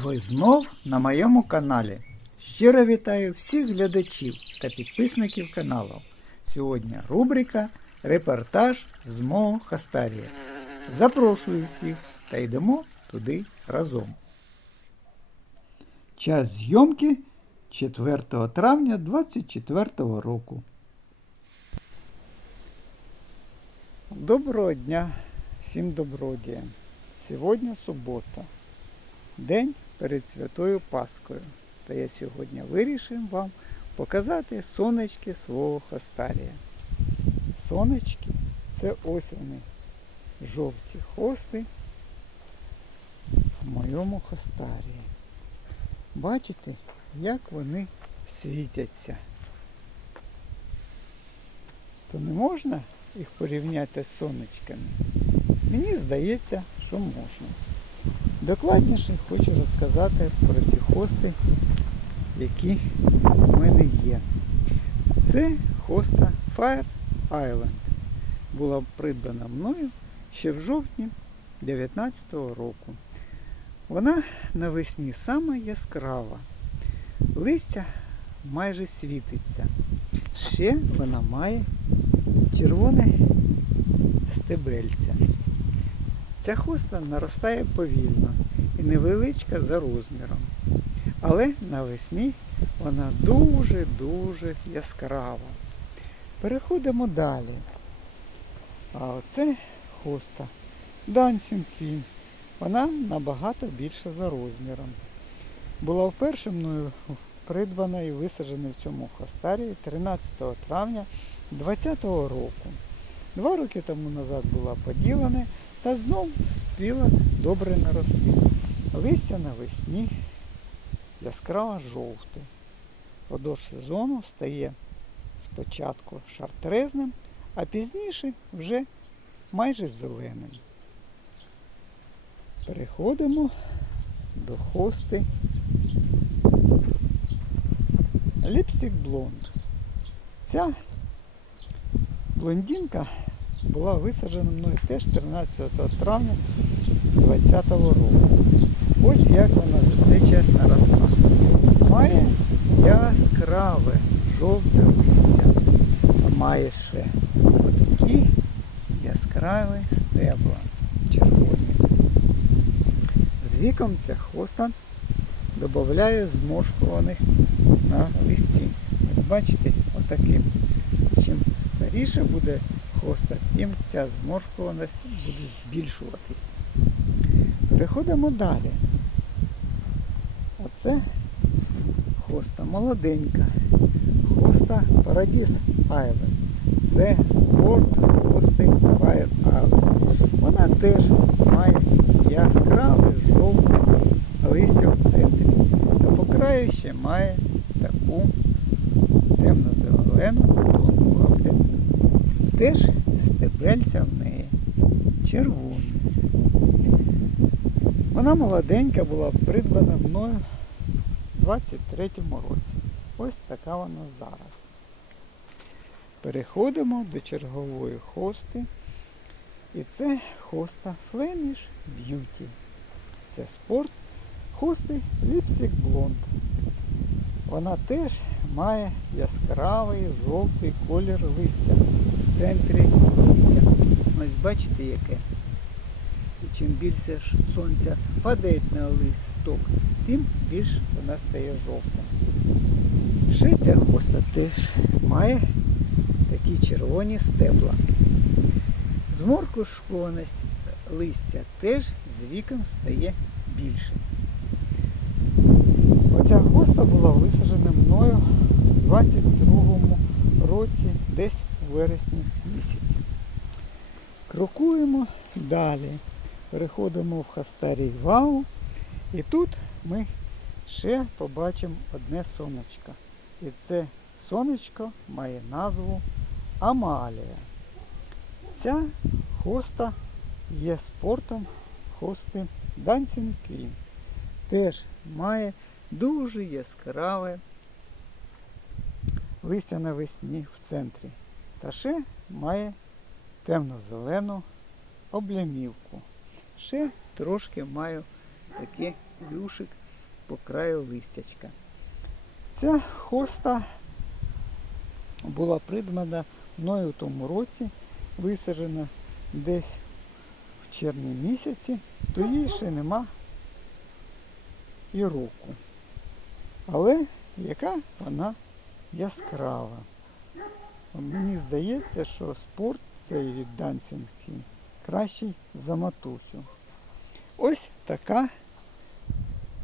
Ви знов на моєму каналі. Щиро вітаю всіх глядачів та підписників каналу. Сьогодні рубрика Репортаж з мого Хастарія. Запрошую всіх та йдемо туди разом. Час зйомки 4 травня 24 року. Доброго дня всім добродіям. Сьогодні субота. День перед Святою Паскою. Та я сьогодні вирішив вам показати сонечки свого Хастарія. Сонечки це ось вони. Жовті хости в моєму Хастарії. Бачите, як вони світяться. То не можна їх порівняти з сонечками? Мені здається, що можна. Докладніше хочу розказати про ті хости, які в мене є. Це хоста Fire Island. Була придбана мною ще в жовтні 2019 року. Вона навесні саме яскрава. Листя майже світиться. Ще вона має червоне стебельця. Ця хоста наростає повільно і невеличка за розміром. Але навесні вона дуже-дуже яскрава. Переходимо далі. А оце хоста Dancing. Вона набагато більша за розміром. Була вперше мною придбана і висаджена в цьому хостарі 13 травня 2020 року. Два роки тому назад була поділена та знов спіла добре нарости. Листя навесні яскраво жовте. Продовж сезону стає спочатку шартрезним, а пізніше вже майже зеленим. Переходимо до хости Ліпсік Блонд. Ця блондинка була висаджена мною теж 13 травня 2020 року. Ось як вона за цей час наросла. Має яскраве жовте листя. Має ще такі яскраві стебла червоні. З віком ця хоста додає зморшкуваність на листі. Ось бачите, отаким. Чим старіше буде хоста, тим ця зморшкуваність буде збільшуватись. Переходимо далі. Оце хоста молоденька. Хоста Paradise Island. Це спорт хости Fire Island. Вона теж має яскраве жовте листя в центрі. Та по краю ще має таку темно-зелену. Теж стебельця в неї червоні. Вона молоденька була придбана мною у 23-му році. Ось така вона зараз. Переходимо до чергової хости. І це хоста Flemish Beauty. Це спорт хости Lipstick Blonde. Вона теж має яскравий жовтий колір листя в центрі листя. Ось бачите яке? І чим більше сонця падає на листок, тим більше вона стає жовта. Ще ця хоста теж має такі червоні стебла. Зморкушкованість листя теж з віком стає більше. Оця хоста була висаджена мною у 22-му році, десь вересні місяці. Крокуємо далі. Переходимо в Хастарій Вау. І тут ми ще побачимо одне сонечко. І це сонечко має назву Амалія. Ця хоста є спортом хости Dancing. Теж має дуже яскраве листя навесні в центрі. Та ще має темно-зелену облямівку. Ще трошки маю такий плюшик по краю листячка. Ця хоста була придбана мною в тому році, висаджена десь в червні місяці, то їй ще нема і року. Але яка вона яскрава. Мені здається, що спорт цей від дансінги кращий за матусю. Ось така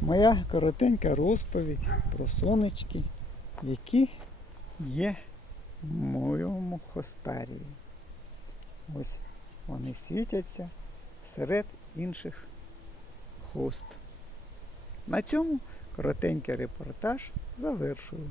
моя коротенька розповідь про сонечки, які є в моєму хостарії. Ось вони світяться серед інших хост. На цьому коротенький репортаж завершую.